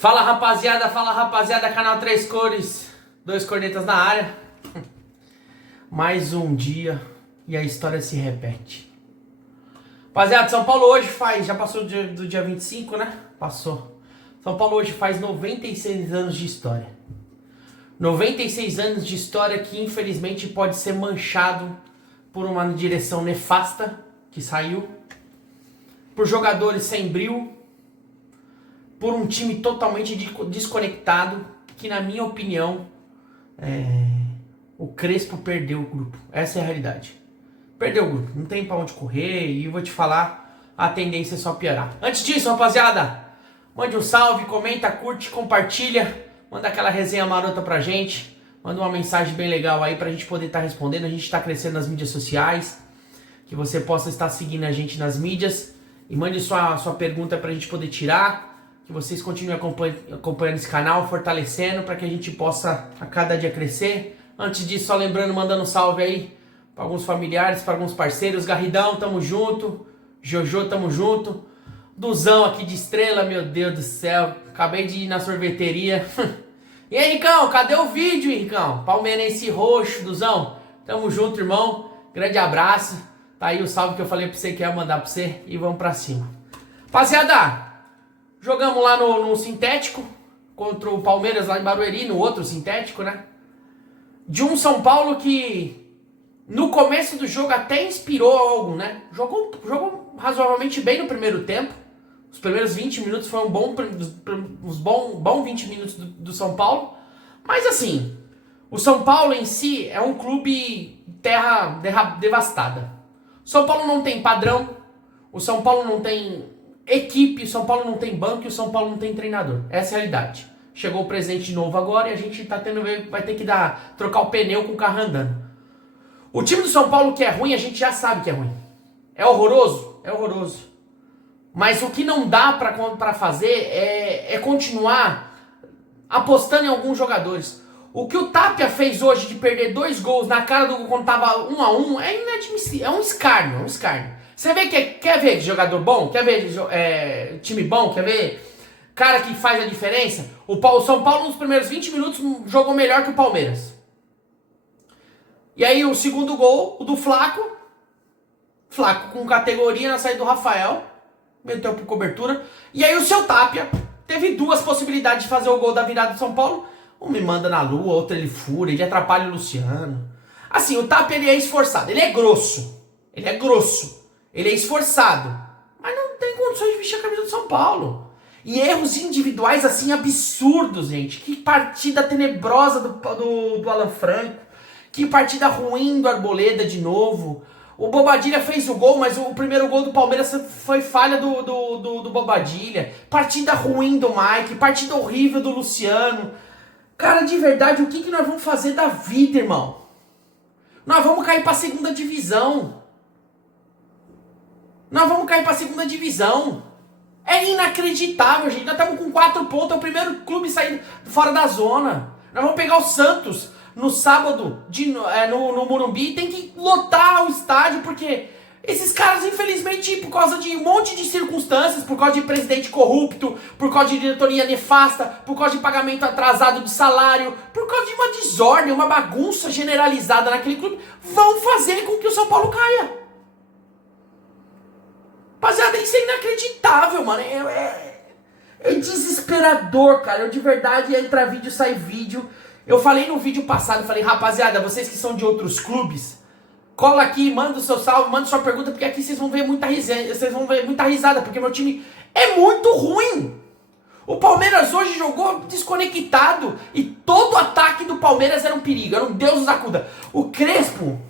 Fala rapaziada, canal Três Cores, dois cornetas na área. Mais um dia e a história se repete. Rapaziada, São Paulo hoje já passou do dia 25, né? Passou. São Paulo hoje faz 96 anos de história. 96 anos de história que infelizmente pode ser manchado por uma direção nefasta que saiu, por jogadores sem brio, por um time totalmente desconectado, que na minha opinião, o Crespo perdeu o grupo. Essa é a realidade. Perdeu o grupo, não tem pra onde correr e eu vou te falar, a tendência é só piorar. Antes disso, rapaziada, mande um salve, comenta, curte, compartilha, manda aquela resenha marota pra gente, manda uma mensagem bem legal aí pra gente poder estar respondendo. A gente tá crescendo nas mídias sociais, que você possa estar seguindo a gente nas mídias e mande sua pergunta pra gente poder tirar. Que vocês continuem acompanhando esse canal, fortalecendo, para que a gente possa a cada dia crescer. Antes disso, só lembrando, mandando um salve aí para alguns familiares, para alguns parceiros. Garridão, tamo junto. Jojo, tamo junto. Duzão aqui de Estrela, meu Deus do céu. Acabei de ir na sorveteria. E aí, Ricão, cadê o vídeo, Ricão? Palmeirense roxo, Duzão. Tamo junto, irmão. Grande abraço. Tá aí o salve que eu falei pra você que ia mandar pra você. E vamos pra cima. Rapaziada, jogamos lá no sintético contra o Palmeiras lá em Barueri, no outro sintético, né? De um São Paulo que no começo do jogo até inspirou algo, né? Jogou razoavelmente bem no primeiro tempo. Os primeiros 20 minutos foram uns bons 20 minutos do São Paulo. Mas assim, o São Paulo em si é um clube terra devastada. O São Paulo não tem padrão, o São Paulo não tem equipe, o São Paulo não tem banco e o São Paulo não tem treinador. Essa é a realidade. Chegou o presidente novo agora e a gente vai ter que trocar o pneu com o carro andando. O time do São Paulo que é ruim, a gente já sabe que é ruim. É horroroso? É horroroso. Mas o que não dá pra fazer é continuar apostando em alguns jogadores. O que o Tapia fez hoje de perder 2 gols na cara do gol quando tava 1-1 é inadmissível. É um escárnio, Você vê quer ver jogador bom? Quer ver time bom? Quer ver cara que faz a diferença? O São Paulo nos primeiros 20 minutos jogou melhor que o Palmeiras. E aí o segundo gol, o do Flaco com categoria na saída do Rafael, meteu por cobertura. E aí o seu Tapia teve 2 possibilidades de fazer o gol da virada do São Paulo. Um me manda na lua, outro ele fura, ele atrapalha o Luciano. Assim, o Tapia ele é esforçado, ele é grosso, ele é esforçado, mas não tem condições de vestir a camisa do São Paulo. E erros individuais assim absurdos, gente. Que partida tenebrosa do Alan Franco. Que partida ruim do Arboleda de novo. O Bobadilha fez o gol, mas o primeiro gol do Palmeiras foi falha do Bobadilha. Partida ruim do Mike, partida horrível do Luciano. Cara, de verdade, o que nós vamos fazer da vida, irmão? Nós vamos cair pra segunda divisão. É inacreditável, gente. Nós estamos com 4 pontos. É o primeiro clube saindo fora da zona. Nós vamos pegar o Santos no sábado no Morumbi. Tem que lotar o estádio, porque esses caras, infelizmente, por causa de um monte de circunstâncias, por causa de presidente corrupto, por causa de diretoria nefasta, por causa de pagamento atrasado de salário, por causa de uma desordem, uma bagunça generalizada naquele clube, vão fazer com que o São Paulo caia. Rapaziada, isso é inacreditável, mano. É desesperador, cara. Eu de verdade entra vídeo, sai vídeo. Eu falei no vídeo passado, falei, rapaziada, vocês que são de outros clubes, cola aqui, manda o seu salve, manda sua pergunta, porque aqui vocês vão ver muita risada, porque meu time é muito ruim. O Palmeiras hoje jogou desconectado e todo o ataque do Palmeiras era um perigo, era um Deus nos acuda. O Crespo...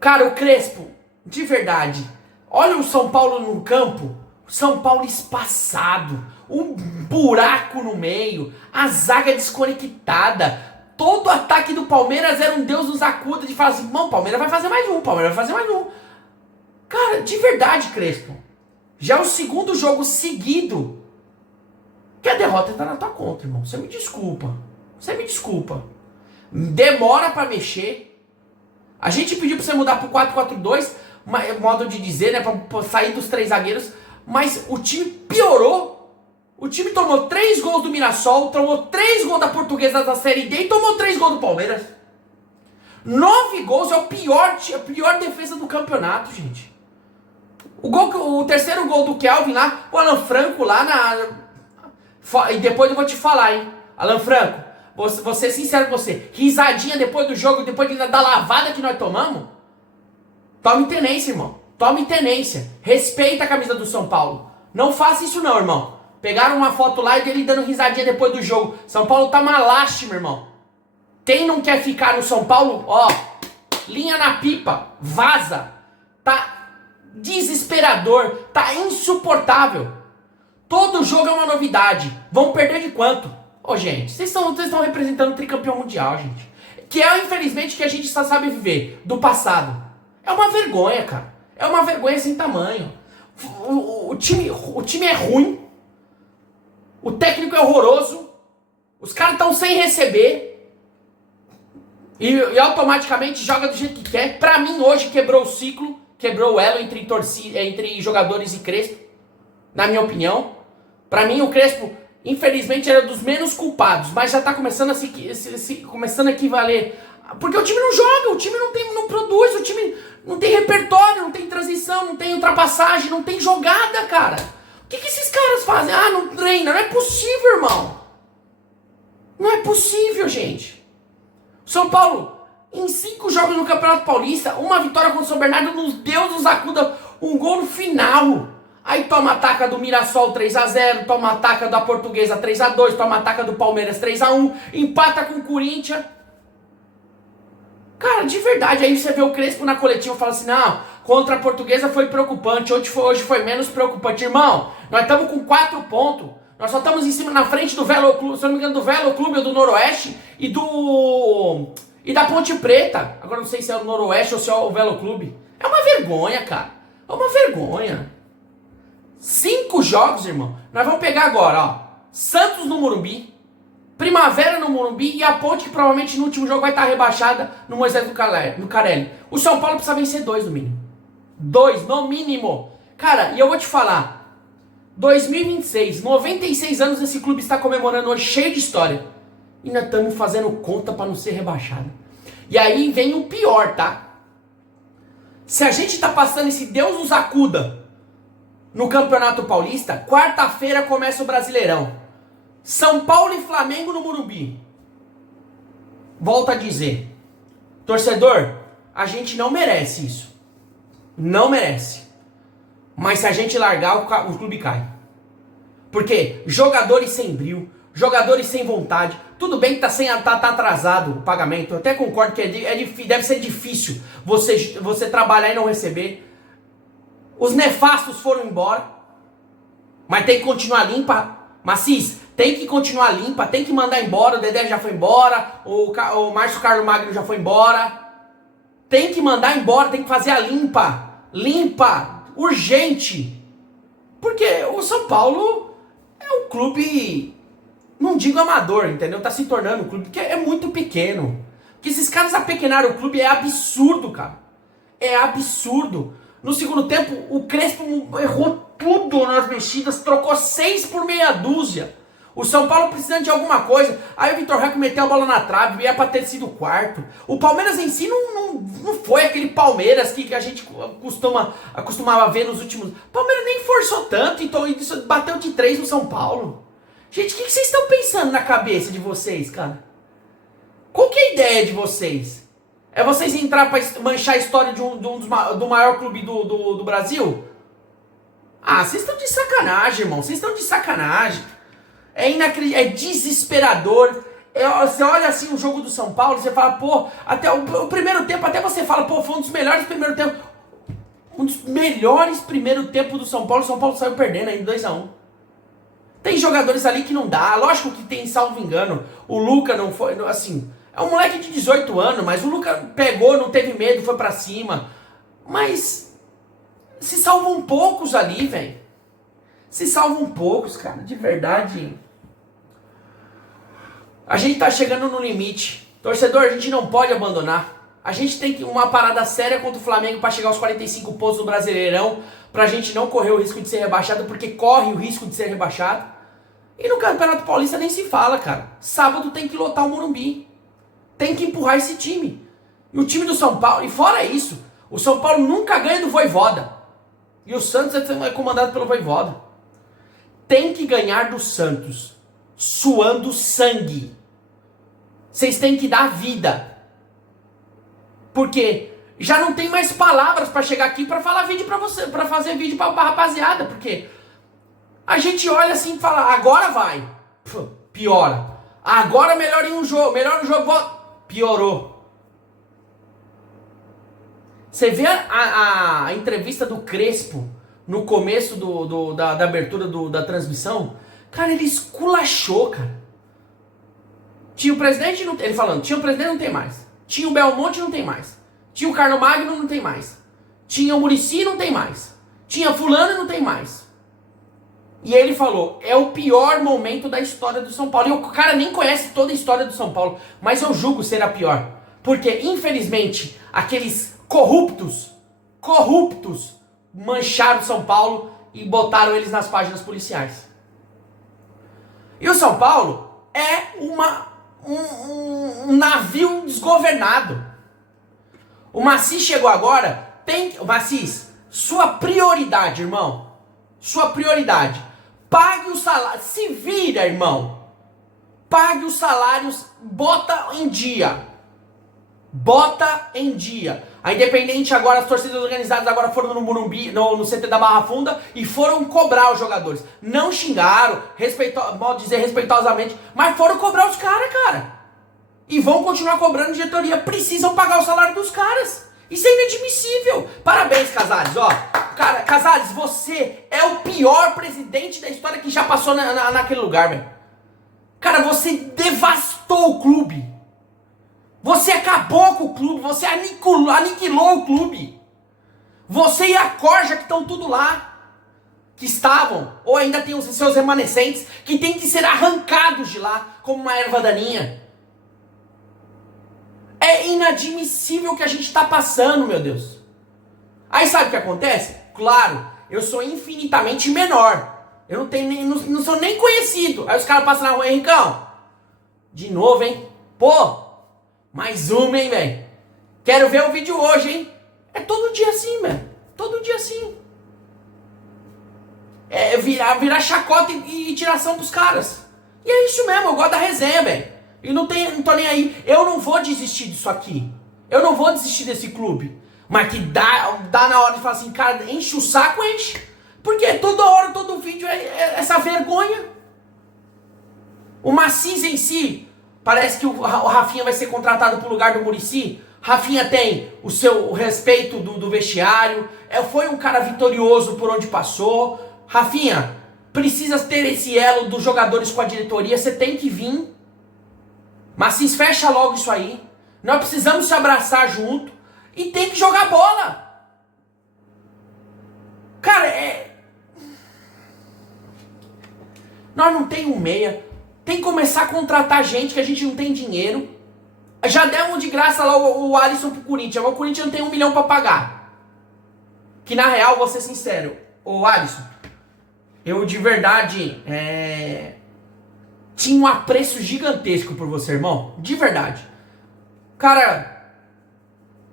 Cara, o Crespo, de verdade, olha o São Paulo no campo, São Paulo espaçado, um buraco no meio, a zaga desconectada, todo o ataque do Palmeiras era um Deus nos acuda de falar assim, o Palmeiras vai fazer mais um. Cara, de verdade, Crespo, já é o segundo jogo seguido que a derrota tá na tua conta, irmão. Você me desculpa. Demora pra mexer. A gente pediu pra você mudar pro 4-4-2, modo de dizer, né? Pra sair dos 3 zagueiros. mas o time piorou. O time tomou 3 gols do Mirassol, tomou 3 gols da Portuguesa da Série D e tomou 3 gols do Palmeiras. 9 gols é a pior defesa do campeonato, gente. O terceiro gol do Kelvin lá, o Alan Franco lá na... E depois eu vou te falar, hein. Alan Franco, vou ser sincero com você. Risadinha depois do jogo, depois da lavada que nós tomamos. Tome tenência, irmão. Tome tenência. Respeita a camisa do São Paulo. Não faça isso não, irmão. Pegaram uma foto lá e dele dando risadinha depois do jogo. São Paulo tá uma lástima, irmão. Quem não quer ficar no São Paulo, ó, linha na pipa, vaza. Tá desesperador, tá insuportável. Todo jogo é uma novidade. Vão perder de quanto? Ô, gente, vocês estão representando o tricampeão mundial, gente. Que é, infelizmente, que a gente só sabe viver do passado. É uma vergonha, cara. É uma vergonha sem tamanho. O time é ruim. O técnico é horroroso. Os caras estão sem receber. E automaticamente joga do jeito que quer. Pra mim, hoje, quebrou o ciclo. Quebrou o elo entre jogadores e Crespo. Na minha opinião. Pra mim, o Crespo, infelizmente, era dos menos culpados. Mas já tá começando começando a equivaler. Porque o time não joga, o time não produz, o time não tem repertório, não tem transição, não tem ultrapassagem, não tem jogada, cara. O que esses caras fazem? Ah, não treina. Não é possível, irmão. Não é possível, gente. São Paulo, em 5 jogos no Campeonato Paulista, uma vitória contra o São Bernardo, Deus nos acuda, um gol no final. Aí toma a taca do Mirassol 3-0, toma a taca da Portuguesa 3-2, toma a taca do Palmeiras 3-1, empata com o Corinthians. Cara, de verdade, aí você vê o Crespo na coletiva e fala assim, não, contra a Portuguesa foi preocupante, hoje foi menos preocupante. Irmão, nós estamos com 4 pontos, nós só estamos em cima, na frente do Velo Clube, se não me engano, do Velo Clube ou do Noroeste e da Ponte Preta. Agora não sei se é o Noroeste ou se é o Velo Clube. É uma vergonha, cara, é uma vergonha. 5 jogos, irmão. Nós vamos pegar agora, ó, Santos no Morumbi, Primavera no Morumbi e a Ponte, que provavelmente no último jogo vai estar rebaixada no Moisés do Carelli. O São Paulo precisa vencer 2 no mínimo. 2 no mínimo. Cara, e eu vou te falar. 2026, 96 anos esse clube está comemorando hoje, cheio de história. E nós estamos fazendo conta para não ser rebaixado. E aí vem o pior, tá? Se a gente tá passando esse Deus nos acuda no Campeonato Paulista, quarta-feira começa o Brasileirão. São Paulo e Flamengo no Morumbi. Volto a dizer, torcedor, a gente não merece isso. Não merece. Mas se a gente largar, o clube cai. Porque jogadores sem brio, jogadores sem vontade. Tudo bem que tá atrasado o pagamento. Eu até concordo que deve ser difícil você trabalhar e não receber. Os nefastos foram embora. Mas tem que continuar limpa. Macis, tem que continuar limpa, tem que mandar embora, o Dedé já foi embora, o Márcio Carlos Magno já foi embora. Tem que mandar embora, tem que fazer a limpa. Limpa, urgente. Porque o São Paulo é um clube, não digo amador, entendeu? Tá se tornando um clube que é muito pequeno. Que esses caras apequenaram o clube é absurdo, cara. É absurdo. No segundo tempo, o Crespo errou tudo nas mexidas, trocou 6 por meia dúzia. O São Paulo precisando de alguma coisa. Aí o Vitor Reco meteu a bola na trave, ia pra ter sido o quarto. O Palmeiras em si não foi aquele Palmeiras que a gente costumava ver nos últimos... O Palmeiras nem forçou tanto, então bateu de 3 no São Paulo. Gente, o que vocês estão pensando na cabeça de vocês, cara? Qual que é a ideia de vocês? É vocês entrar pra manchar a história do maior clube do Brasil? Ah, vocês estão de sacanagem, irmão. Vocês estão de sacanagem. É inacreditável, é desesperador. Você olha assim o jogo do São Paulo e você fala, pô, até o primeiro tempo, até você fala, pô, foi um dos melhores primeiro tempo. Um dos melhores primeiro tempo do São Paulo. O São Paulo saiu perdendo aí 2-1. Tem jogadores ali que não dá. Lógico que tem, salvo engano. O Luca não foi, assim... É um moleque de 18 anos, mas o Luca pegou, não teve medo, foi pra cima. Mas se salvam poucos ali, velho. Se salvam poucos, cara, de verdade. A gente tá chegando no limite. Torcedor, a gente não pode abandonar. A gente tem que uma parada séria contra o Flamengo para chegar aos 45 pontos no Brasileirão, pra gente não correr o risco de ser rebaixado, porque corre o risco de ser rebaixado. E no Campeonato Paulista nem se fala, cara. Sábado tem que lotar o Morumbi. Tem que empurrar esse time. E o time do São Paulo, e fora isso, o São Paulo nunca ganha do Vojvoda. E o Santos é comandado pelo Vojvoda. Tem que ganhar do Santos, suando sangue. Vocês têm que dar vida. Porque já não tem mais palavras pra chegar aqui pra falar vídeo pra você, pra fazer vídeo pra rapaziada, porque a gente olha assim e fala, agora vai, piora. Agora melhor em um jogo, piorou. Você vê a entrevista do Crespo no começo da abertura da transmissão, cara, ele esculachou, cara. Tinha o presidente, ele falando, tinha o presidente, não tem mais. Tinha o Belmonte, não tem mais. Tinha o Carlos Magno, não tem mais. Tinha o Muricy, não tem mais. Tinha fulano, não tem mais. E ele falou, é o pior momento da história do São Paulo. E o cara nem conhece toda a história do São Paulo, mas eu julgo ser a pior. Porque, infelizmente, aqueles corruptos, mancharam São Paulo e botaram eles nas páginas policiais. E o São Paulo é um navio desgovernado. O Macis chegou agora, Macis, sua prioridade, irmão, sua prioridade, pague o salário, se vira, irmão, pague os salários, bota em dia, a Independente agora, as torcidas organizadas agora foram no Morumbi, no CT da Barra Funda e foram cobrar os jogadores. Não xingaram, modo dizer, respeitosamente, mas foram cobrar os caras, cara. E vão continuar cobrando, diretoria. Precisam pagar o salário dos caras. Isso é inadmissível. Parabéns, Casares, ó. Cara, Casares, você é o pior presidente da história que já passou naquele lugar, velho. Cara, você devastou o clube. Você acabou com o clube, você aniquilou o clube. Você e a Corja que estão tudo lá, que estavam, ou ainda tem os seus remanescentes, que tem que ser arrancados de lá, como uma erva daninha. É inadmissível o que a gente está passando, meu Deus. Aí sabe o que acontece? Claro, eu sou infinitamente menor. Eu não sou nem conhecido. Aí os caras passam na rua, Henricão, de novo, hein? Pô, mais uma, hein, velho? Quero ver o vídeo hoje, hein? É todo dia assim, velho. Todo dia assim. É virar chacota e tiração pros caras. E é isso mesmo, eu gosto da resenha, velho. E não tô nem aí. Eu não vou desistir disso aqui. Eu não vou desistir desse clube. Mas que dá na hora de falar assim, cara, enche o saco, enche. Porque toda hora, todo vídeo é essa vergonha. O Macis em si, parece que o Rafinha vai ser contratado pro lugar do Muricy. Rafinha tem o respeito do vestiário. Foi um cara vitorioso por onde passou. Rafinha, precisa ter esse elo dos jogadores com a diretoria. Você tem que vir. Macis, fecha logo isso aí. Nós precisamos se abraçar junto. E tem que jogar bola. Cara, nós não tem um meia. Tem que começar a contratar gente que a gente não tem dinheiro. Já demos de graça lá o Alisson pro Corinthians. Mas o Corinthians não tem 1 milhão pra pagar. Que na real, vou ser sincero. Ô Alisson, eu de verdade tinha um apreço gigantesco por você, irmão. De verdade. Cara,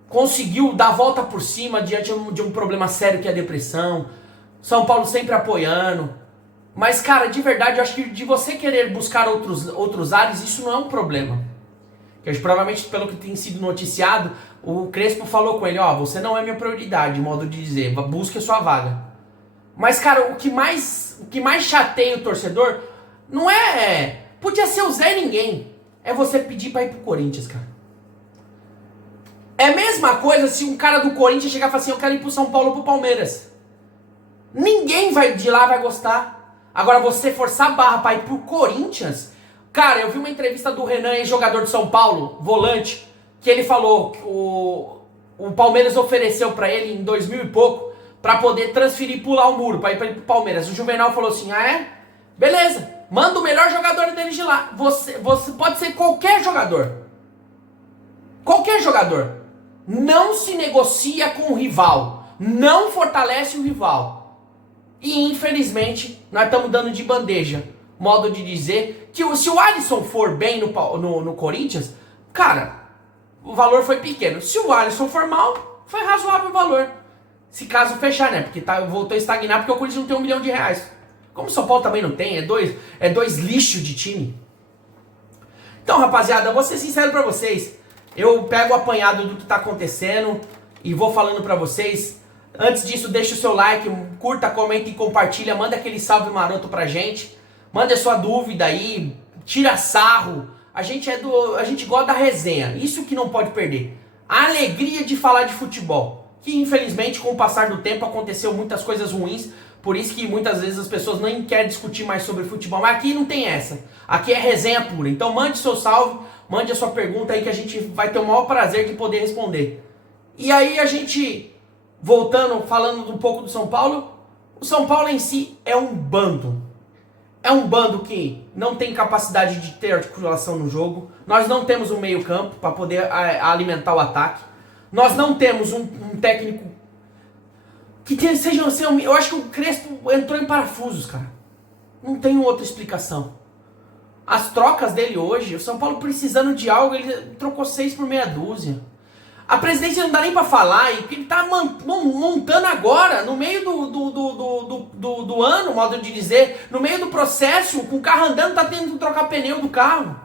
conseguiu dar a volta por cima diante de um problema sério que é a depressão. São Paulo sempre apoiando. Mas, cara, de verdade, eu acho que de você querer buscar outros ares, isso não é um problema. Porque, provavelmente, pelo que tem sido noticiado, o Crespo falou com ele, ó, você não é minha prioridade, modo de dizer, busque a sua vaga. Mas, cara, o que mais chateia o torcedor não podia ser o Zé Ninguém. É você pedir pra ir pro Corinthians, cara. É a mesma coisa se um cara do Corinthians chegar e falar assim, eu quero ir pro São Paulo ou pro Palmeiras. Ninguém de lá vai gostar. Agora você forçar a barra pra ir pro Corinthians... Cara, eu vi uma entrevista do Renan, ex-jogador de São Paulo, volante, que ele falou que o Palmeiras ofereceu pra ele em 2000 e pouco pra poder transferir e pular o muro, pra ir pro Palmeiras. O Juvenal falou assim, beleza, manda o melhor jogador deles de lá. Você pode ser qualquer jogador. Qualquer jogador. não se negocia com o rival, não fortalece o rival. E infelizmente nós estamos dando de bandeja, modo de dizer, que se o Alisson for bem no Corinthians, cara, o valor foi pequeno. Se o Alisson for mal, foi razoável o valor. Se caso fechar, né? Porque voltou a estagnar porque o Corinthians não tem R$1 milhão. Como o São Paulo também não tem, é dois lixos de time. Então, rapaziada, vou ser sincero pra vocês. Eu pego o apanhado do que tá acontecendo e vou falando pra vocês. Antes disso, deixa o seu like, curta, comenta e compartilha. Manda aquele salve maroto pra gente. Manda a sua dúvida aí, tira sarro. A gente gosta da resenha, isso que não pode perder. A alegria de falar de futebol. Que infelizmente com o passar do tempo aconteceu muitas coisas ruins. Por isso que muitas vezes as pessoas nem querem discutir mais sobre futebol. Mas aqui não tem essa. Aqui é resenha pura. Então mande seu salve, mande a sua pergunta aí que a gente vai ter o maior prazer de poder responder. E aí a gente, voltando, falando um pouco do São Paulo. O São Paulo em si é um bando. É um bando que não tem capacidade de ter articulação no jogo. Nós não temos um meio campo para poder alimentar o ataque. Nós não temos um técnico que seja... Eu acho que o Crespo entrou em parafusos, cara. Não tem outra explicação. As trocas dele hoje, o São Paulo precisando de algo, ele trocou 6 por meia dúzia. A presidência não dá nem pra falar, e ele tá montando agora, no meio do ano, modo de dizer, no meio do processo, com o carro andando, tá tendo que trocar pneu do carro.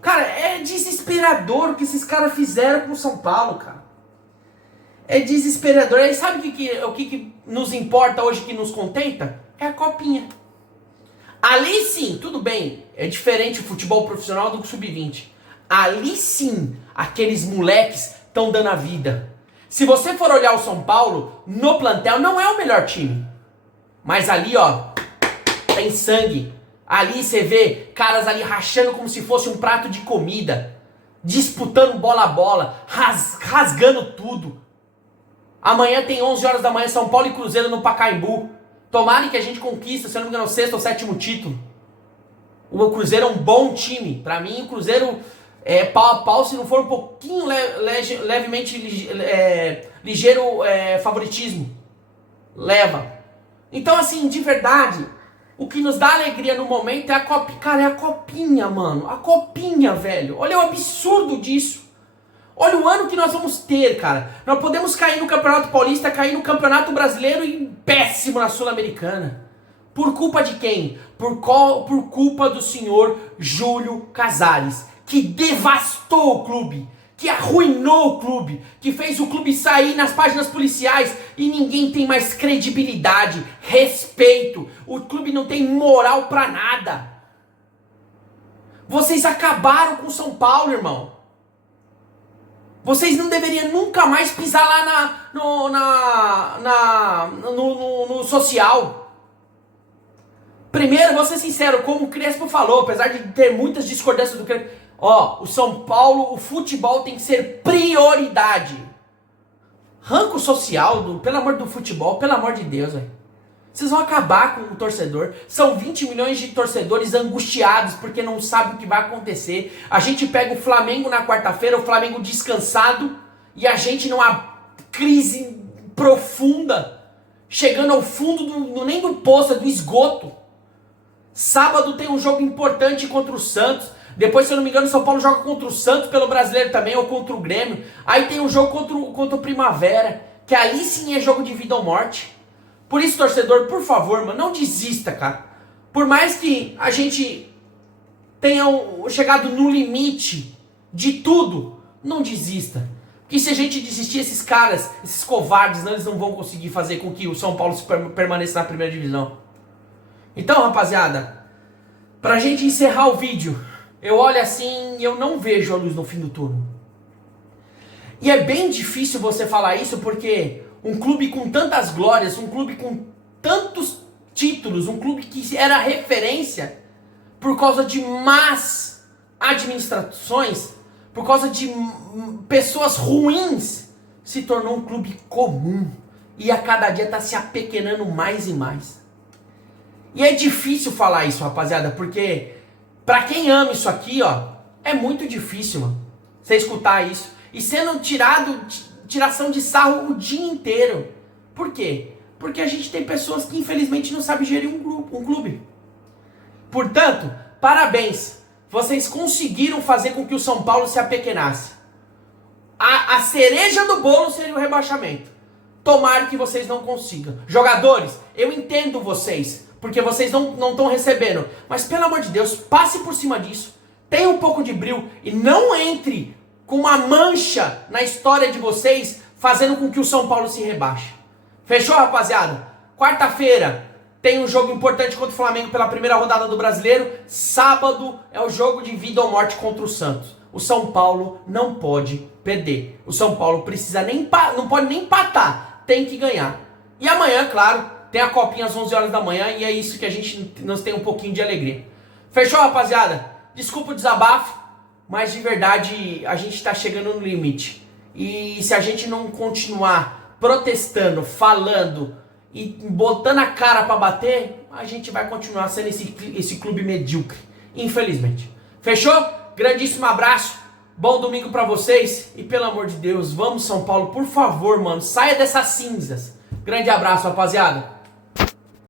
Cara, é desesperador o que esses caras fizeram com o São Paulo, cara. É desesperador. E sabe o que nos importa hoje, que nos contenta? É a copinha. Ali sim, tudo bem, é diferente o futebol profissional do sub-20. Ali sim, aqueles moleques estão dando a vida. Se você for olhar o São Paulo, no plantel não é o melhor time. Mas ali, ó, tem sangue. Ali você vê caras ali rachando como se fosse um prato de comida. Disputando bola a bola, rasgando tudo. Amanhã tem 11 horas da manhã, São Paulo e Cruzeiro no Pacaembu. Tomara que a gente conquista, se eu não me engano, o 6º ou 7º título. O Cruzeiro é um bom time. Pra mim, o Cruzeiro é pau a pau, se não for um pouquinho levemente ligeiro favoritismo. Leva. Então, assim, de verdade, o que nos dá alegria no momento é a copinha. Cara, é a copinha, mano. A copinha, velho. Olha o absurdo disso. Olha o ano que nós vamos ter, cara. Nós podemos cair no Campeonato Paulista, cair no Campeonato Brasileiro e péssimo na Sul-Americana. Por culpa de quem? Por culpa do senhor Júlio Casares, que devastou o clube, que arruinou o clube, que fez o clube sair nas páginas policiais e ninguém tem mais credibilidade, respeito. O clube não tem moral pra nada. Vocês acabaram com o São Paulo, irmão. Vocês não deveriam nunca mais pisar lá no social. Primeiro, vou ser sincero, como o Crespo falou, apesar de ter muitas discordâncias do Crespo, ó, o São Paulo, o futebol tem que ser prioridade. Ranco social, pelo amor do futebol, pelo amor de Deus, velho. Vocês vão acabar com o torcedor. São 20 milhões de torcedores angustiados porque não sabem o que vai acontecer. A gente pega o Flamengo na quarta-feira, o Flamengo descansado, e a gente numa crise profunda, chegando ao fundo nem do poço, é do esgoto. Sábado tem um jogo importante contra o Santos. Depois, se eu não me engano, o São Paulo joga contra o Santos pelo Brasileiro também, ou contra o Grêmio. Aí tem um jogo contra o Primavera, que ali sim é jogo de vida ou morte. Por isso, torcedor, por favor, mano, não desista, cara. Por mais que a gente tenha chegado no limite de tudo, não desista. Porque se a gente desistir, esses caras, esses covardes, eles não vão conseguir fazer com que o São Paulo permaneça na primeira divisão. Então, rapaziada, pra gente encerrar o vídeo, eu olho assim e eu não vejo a luz no fim do túnel. E é bem difícil você falar isso porque um clube com tantas glórias, um clube com tantos títulos, um clube que era referência, por causa de más administrações, por causa de pessoas ruins, se tornou um clube comum. E a cada dia está se apequenando mais e mais. E é difícil falar isso, rapaziada, porque pra quem ama isso aqui, ó, é muito difícil, mano, você escutar isso. e sendo tiração de sarro o dia inteiro. Por quê? Porque a gente tem pessoas que infelizmente não sabem gerir um clube. Portanto, parabéns. Vocês conseguiram fazer com que o São Paulo se apequenasse. A cereja do bolo seria o rebaixamento. Tomara que vocês não consigam. Jogadores, eu entendo vocês, porque vocês não estão recebendo. Mas pelo amor de Deus, passe por cima disso. Tenha um pouco de brilho e não entre com uma mancha na história de vocês, fazendo com que o São Paulo se rebaixe. Fechou, rapaziada? Quarta-feira tem um jogo importante contra o Flamengo pela primeira rodada do Brasileiro. Sábado é o jogo de vida ou morte contra o Santos. O São Paulo não pode perder. O São Paulo não pode nem empatar. Tem que ganhar. E amanhã, claro, tem a copinha às 11 horas da manhã e é isso que a gente nos tem um pouquinho de alegria. Fechou, rapaziada? Desculpa o desabafo, mas de verdade a gente está chegando no limite. E se a gente não continuar protestando, falando e botando a cara para bater, a gente vai continuar sendo esse clube medíocre, infelizmente. Fechou? Grandíssimo abraço, bom domingo para vocês e pelo amor de Deus, vamos São Paulo, por favor, mano, saia dessas cinzas. Grande abraço, rapaziada.